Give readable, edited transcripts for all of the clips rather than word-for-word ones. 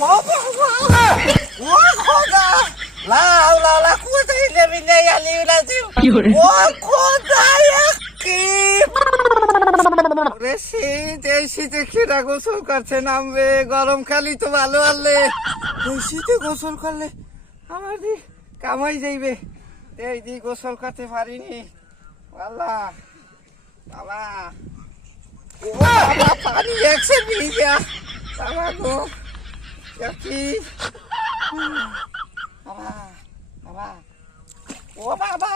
ও বাবা ও খোদা লা হাওলা ওয়ালা কুওয়াতা ইল্লা বিল্লাহি আলিয়্যিল আযীম ও খোদা কি রে শীত এই শীতে কেডা গোসল করছে নামবে গরম খালি তো ভালো আনলে এই শীতে গোসল করলে আমার দি কামাই যাইবে এই দি গোসল করতে পারিনি আল্লাহ বাবা ও বাবা পানি একসে ভিজা বাবা গো কি বাবা বাবা ও বাবা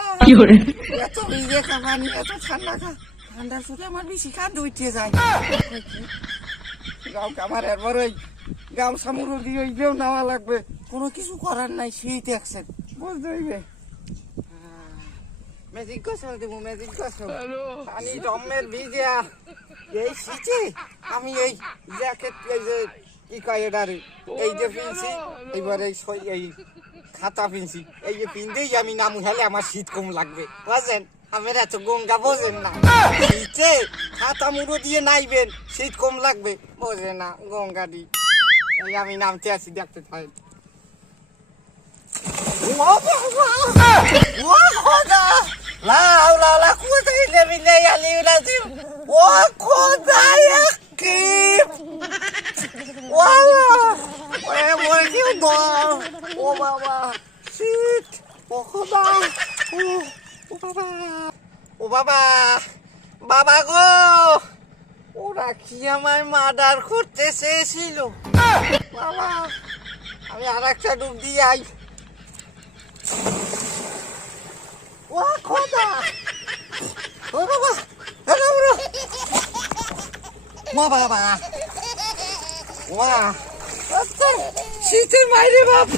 এত ভিজে কামানি এত ঠান্ডা শুধু আমার বেশি কাঁদ উঠে যায় গাও আমার এরপর ওই গামছা মুড়ো দিয়ে ওইবেও নেওয়া লাগবে কোনো কিছু করার নাই শীত একসেন বুঝতে হইবে ম্যাজিক গোসল দেবো ম্যাজিক গোসল পানি জমের ভিজা এই শীতে আমি এই জ্যাকেট এই যে কি কয় এটারে এই যে পিনছি এইবার এই খাতা পিনছি এই যে পিনতেই আমি নামু হেলে আমার শীত কম লাগবে বুঝলেন আমার এত গঙ্গা বোঝেন না শীতে খাতা মুড়ো দিয়ে নাইবেন শীত কম লাগবে বোঝে না গঙ্গা দি এই আমি নামতে আছি দেখতে পাই ও বাবা ও খোদা লা হাওলা ওয়ালা কুওয়াতা ইল্লা বিল্লাহি আলিয়্যিল আযীম ও খোদা কি ওয়ালা ওরে মরে কি দর ও বাবা শীত ও খোদা ও বাবা ও বাবা বাবা গো ওরা কি আমায় মার্ডার করতে চেয়েছিল বাবা আমি আর একটা ডুব দিয়ে আই ও খোদা ও বাবা ও বাবা ওয়া শীতের মাইরে বাপ